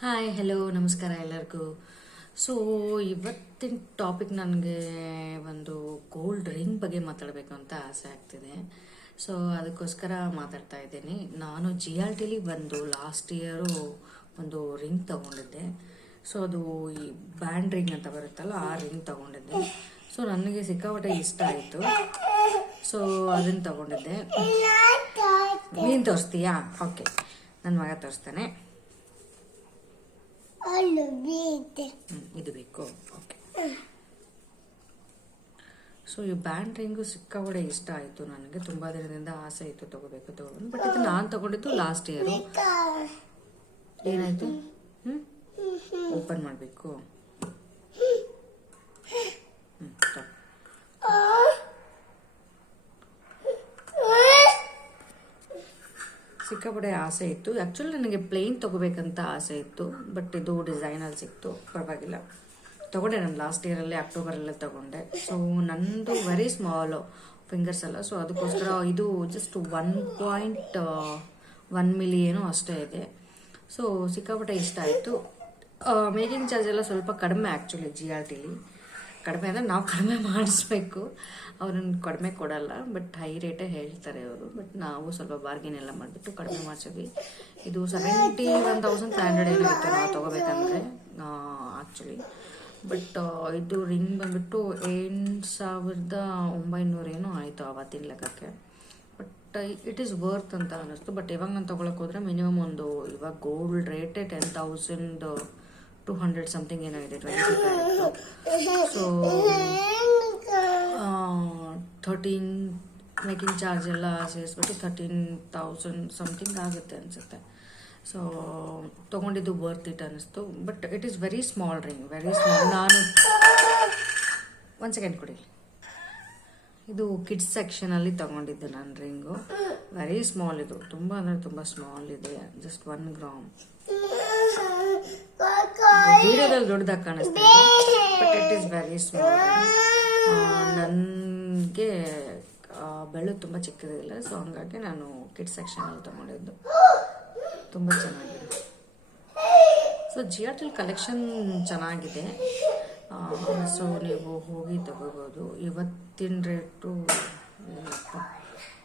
Hi hello ನಮಸ್ಕಾರ ಎಲ್ಲರಿಗೂ. So ಇವತ್ತಿನ ಟಾಪಿಕ್ ನನಗೆ ಒಂದು ಗೋಲ್ಡ್ ರಿಂಗ್ ಬಗ್ಗೆ ಮಾತಾಡಬೇಕು ಅಂತ ಆಸೆ ಆಗ್ತಿದೆ. ಸೊ ಅದಕ್ಕೋಸ್ಕರ ಮಾತಾಡ್ತಾ ಇದ್ದೀನಿ. ನಾನು GRTಲಿ ಬಂದು ಲಾಸ್ಟ್ ಇಯರು ಒಂದು ರಿಂಗ್ ತಗೊಂಡಿದ್ದೆ. ಸೊ ಅದು ಈ ಬ್ಯಾಂಡ್ ರಿಂಗ್ ಅಂತ ಬರುತ್ತಲ್ಲ, ಆ ರಿಂಗ್ ತಗೊಂಡಿದ್ದೆ. ಸೊ ನನಗೆ ಸಿಕ್ಕಾಪಟ್ಟೆ ಇಷ್ಟ ಆಯಿತು. ಸೊ ಅದನ್ನು ತಗೊಂಡಿದ್ದೆ. ನೀನು ತೋರಿಸ್ತೀಯಾ? ಓಕೆ, ನನ್ನ ಮಗ ತೋರಿಸ್ತಾನೆ. ಇದು ಬೇಕು. ಓಕೆ, ಸೊ ಈ ಬ್ಯಾಂಡ್ ರಿಂಗು ಸಿಕ್ಕಾಪಟ್ಟೆ ಇಷ್ಟ ಆಯಿತು. ನನಗೆ ತುಂಬಾ ದಿನದಿಂದ ಆಸೆ ಇತ್ತು ತಗೋಬೇಕು. ಬಟ್ ಇದು ನಾನು ತಗೊಂಡಿದ್ದು ಲಾಸ್ಟ್ ಇಯರು. ಏನಾಯ್ತು? ಓಪನ್ ಮಾಡಬೇಕು. ಸಿಕ್ಕಾಪಟ್ಟೆ ಆಸೆ ಇತ್ತು. ಆ್ಯಕ್ಚುಲಿ ನನಗೆ ಪ್ಲೇನ್ ತೊಗೋಬೇಕಂತ ಆಸೆ ಇತ್ತು, ಬಟ್ ಇದು ಡಿಸೈನಲ್ಲಿ ಸಿಕ್ತು. ಪರವಾಗಿಲ್ಲ, ತೊಗೊಂಡೆ. ನಾನು ಲಾಸ್ಟ್ ಇಯರಲ್ಲಿ ಅಕ್ಟೋಬರಲ್ಲೇ ತೊಗೊಂಡೆ. ಸೊ ನಂದು ವೆರಿ ಸ್ಮಾಲು ಫಿಂಗರ್ಸ್ ಅಲ್ಲ, ಸೊ ಅದಕ್ಕೋಸ್ಕರ ಇದು ಜಸ್ಟ್ 1.1 ಮಿಲಿ ಏನೋ ಅಷ್ಟೇ ಇದೆ. ಸೊ ಸಿಕ್ಕಾಪಟ್ಟೆ ಇಷ್ಟ ಆಯಿತು. ಮೇಕಿಂಗ್ ಚಾರ್ಜ್ ಎಲ್ಲ ಸ್ವಲ್ಪ ಕಡಿಮೆ ಆ್ಯಕ್ಚುಲಿ GRTಲಿ. ಕಡಿಮೆ ಅಂದರೆ ನಾವು ಕಡಿಮೆ ಮಾಡಿಸ್ಬೇಕು, ಅವ್ರನ್ನ ಕಡಿಮೆ ಕೊಡಲ್ಲ, ಬಟ್ ಹೈ ರೇಟೇ ಹೇಳ್ತಾರೆ ಅವರು. ಬಟ್ ನಾವು ಸ್ವಲ್ಪ ಬಾರ್ಗೇನ್ ಎಲ್ಲ ಮಾಡಿಬಿಟ್ಟು ಕಡಿಮೆ ಮಾಡಿಸಿದ್ವಿ. ಇದು 71,500 ಏನೋ ಇತ್ತು ನಾವು ತೊಗೋಬೇಕಂದ್ರೆ ಆ್ಯಕ್ಚುಲಿ. ಬಟ್ ಇದು ರಿಂಗ್ ಬಂದ್ಬಿಟ್ಟು 8,900 ಏನೋ ಆಯಿತು ಆವತ್ತಿನ ಲೆಕ್ಕಕ್ಕೆ. ಬಟ್ ಇಟ್ ಈಸ್ ವರ್ತ್ ಅಂತ ಅನ್ನಿಸ್ತು. ಬಟ್ ಇವಾಗ ನಾನು ತೊಗೊಳಕ್ಕೆ ಹೋದರೆ ಮಿನಿಮಮ್ ಒಂದು, ಇವಾಗ ಗೋಲ್ಡ್ ರೇಟೇ 10,200 ಸಮಥಿಂಗ್ ಏನೋ ಇದೆ, 25. ಸೊ 13 ಮೇಕಿಂಗ್ ಚಾರ್ಜ್ ಎಲ್ಲ ಸೇರಿಸ್ಬಿಟ್ಟು 13,000 ಸಮಥಿಂಗ್ ಆಗುತ್ತೆ ಅನಿಸುತ್ತೆ. ಸೊ ತೊಗೊಂಡಿದ್ದು ವರ್ತ್ ಇಟ್ ಅನ್ನಿಸ್ತು. But it is very small ring, very small. ನಾನು ಒಂದು ಸೆಕೆಂಡ್ ಕೊಡಿ. ಇದು ಕಿಡ್ಸ್ ಸೆಕ್ಷನಲ್ಲಿ ತೊಗೊಂಡಿದ್ದೆ ನಾನು ರಿಂಗು. ವೆರಿ ಸ್ಮಾಲ್ ಇದು, ತುಂಬ ಅಂದರೆ ತುಂಬ ಸ್ಮಾಲ್ ಇದೆ. Just 1 gram. ವಿಡಿಯೋದಲ್ಲಿ ದೊಡ್ಡದಾಗಿ ಕಾಣಿಸ್ತಿದೆ, but it is very small. ನನಗೆ ಬೆಳ್ಳು ತುಂಬ ಚಿಕ್ಕದಿಲ್ಲ, ಸೊ ಹಂಗಾಗಿ ನಾನು ಕಿಡ್ಸ್ ಸೆಕ್ಷನಲ್ಲಿ ತೊಗೊಂಡಿದ್ದು. ತುಂಬ ಚೆನ್ನಾಗಿದೆ. ಸೊ GRTಲಿ ಕಲೆಕ್ಷನ್ ಚೆನ್ನಾಗಿದೆ. ಸೊ ನೀವು ಹೋಗಿ ತಗೋಬೋದು. ಇವತ್ತಿನ ರೇಟು